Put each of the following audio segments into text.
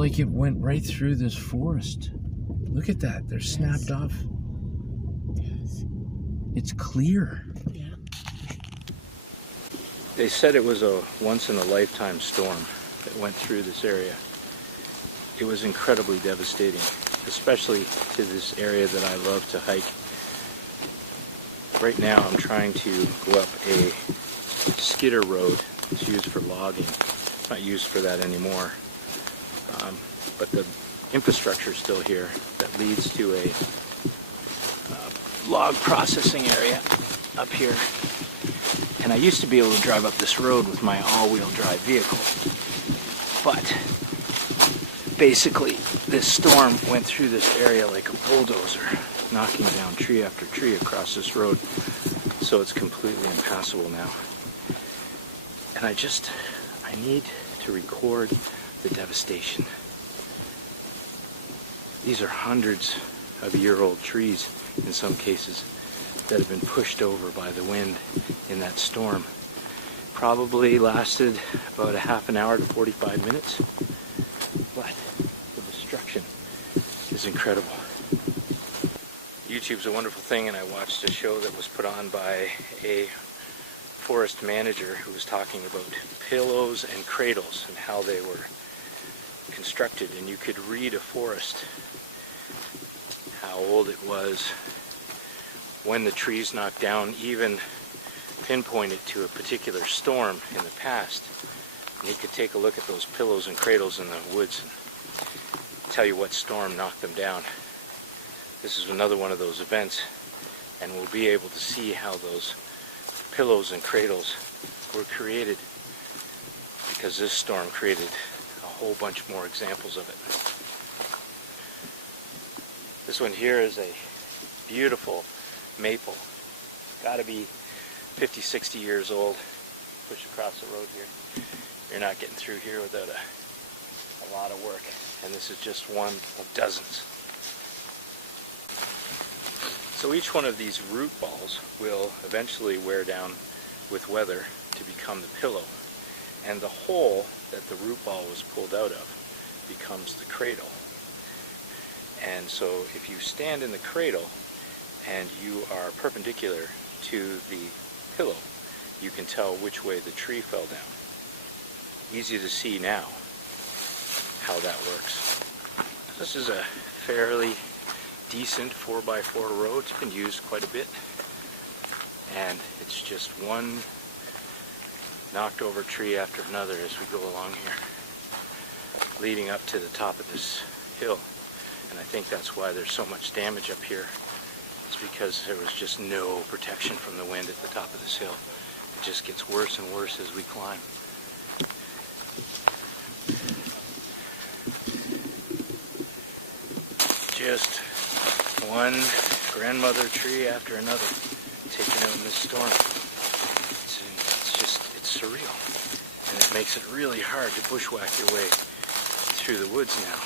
like it went right through this forest. Look at that. They're snapped off. Yes. It's clear. Yeah. They said it was a once-in-a-lifetime storm that went through this area. It was incredibly devastating, especially to this area that I love to hike. Right now I'm trying to go up a skidder road. It's used for logging. It's not used for that anymore. But the infrastructure is still here that leads to a log processing area up here. And I used to be able to drive up this road with my all-wheel drive vehicle. But basically this storm went through this area like a bulldozer, knocking down tree after tree across this road. So it's completely impassable now. And I need to record the devastation. These are hundreds of year-old trees in some cases that have been pushed over by the wind in that storm. Probably lasted about a half an hour to 45 minutes, but the destruction is incredible. YouTube's a wonderful thing, and I watched a show that was put on by a forest manager who was talking about pillows and cradles and how they were constructed, and you could read a forest, how old it was, when the trees knocked down, even pinpoint it to a particular storm in the past. And you could take a look at those pillows and cradles in the woods and tell you what storm knocked them down. This is another one of those events, and we'll be able to see how those pillows and cradles were created, because this storm created a whole bunch more examples of it. This one here is a beautiful maple. Gotta be 50, 60 years old. Push across the road here. You're not getting through here without a lot of work. And this is just one of dozens. So each one of these root balls will eventually wear down with weather to become the pillow. And the hole that the root ball was pulled out of becomes the cradle. And so if you stand in the cradle and you are perpendicular to the pillow, you can tell which way the tree fell down. Easy to see now how that works. This is a fairly decent 4x4 road. It's been used quite a bit, and it's just one knocked over tree after another as we go along here, leading up to the top of this hill. And I think that's why there's so much damage up here. It's because there was just no protection from the wind at the top of this hill. It just gets worse and worse as we climb. Just one grandmother tree after another taken out in this storm. It's surreal. And it makes it really hard to bushwhack your way through the woods now.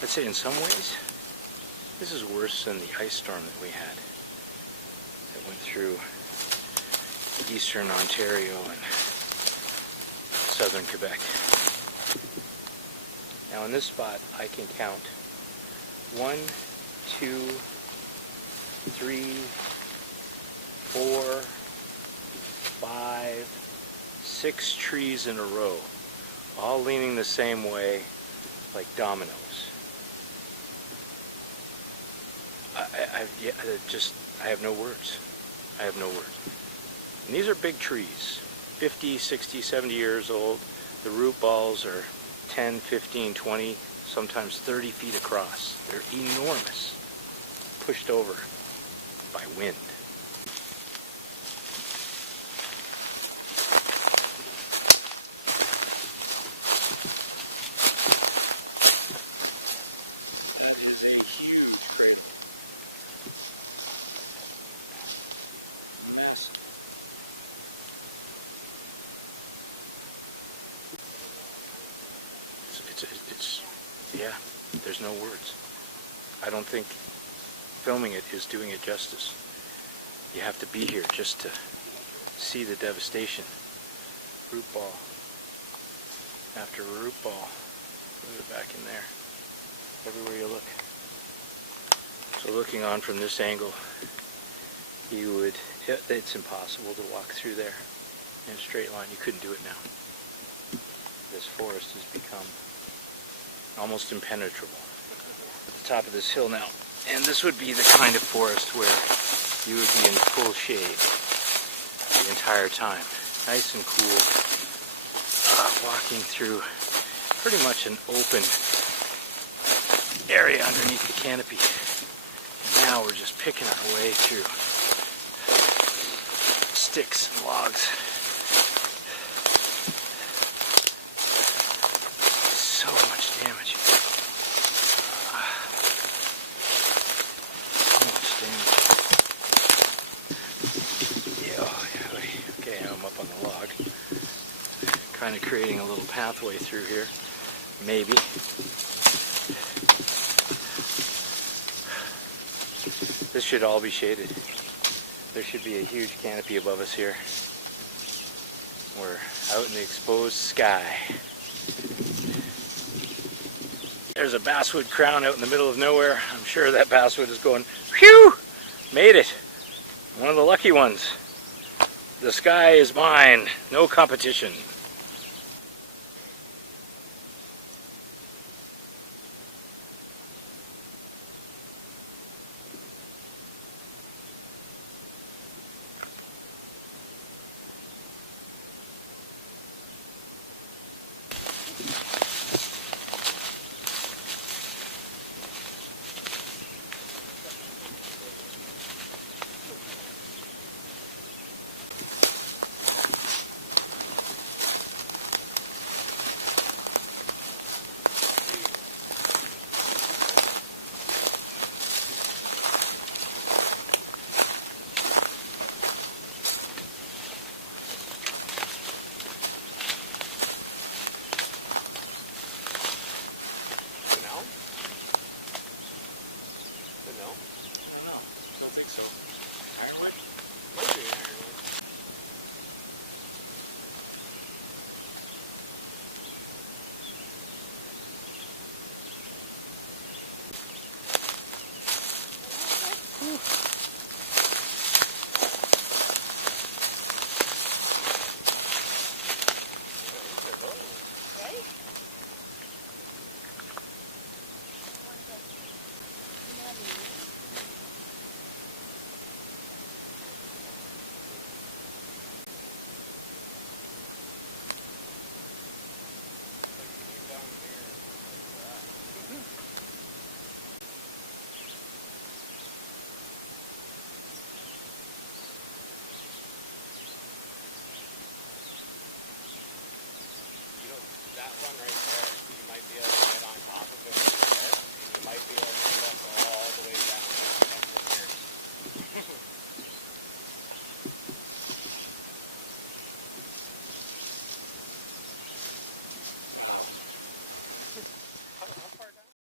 I'd say in some ways, this is worse than the ice storm that we had that went through eastern Ontario and southern Quebec. Now in this spot, I can count 1, 2, 3, 4, 5, 6 trees in a row, all leaning the same way like dominoes. I have no words. I have no words. And these are big trees, 50, 60, 70 years old. The root balls are 10, 15, 20, sometimes 30 feet across. They're enormous, pushed over by wind. That is a huge cradle. Massive. Yeah, there's no words. I don't think filming it is doing it justice. You have to be here just to see the devastation. root ball after root ball. Put it back in there. Everywhere you look. So looking on from this angle, it's impossible to walk through there in a straight line. You couldn't do it now. This forest has become almost impenetrable. At the top of this hill now, and this would be the kind of forest where you would be in full shade the entire time. Nice and cool. Walking through pretty much an open area underneath the canopy. And now we're just picking our way through sticks and logs. So much damage. So much damage. Yeah, okay, I'm up on the log. Kind of creating a little pathway through here. Maybe. This should all be shaded. There should be a huge canopy above us here. We're out in the exposed sky. There's a basswood crown out in the middle of nowhere. I'm sure that basswood is going, phew! Made it! One of the lucky ones. The sky is mine. No competition. That one right there, you might be able to get on top of it right there, and you might be able to cross all the way down and here.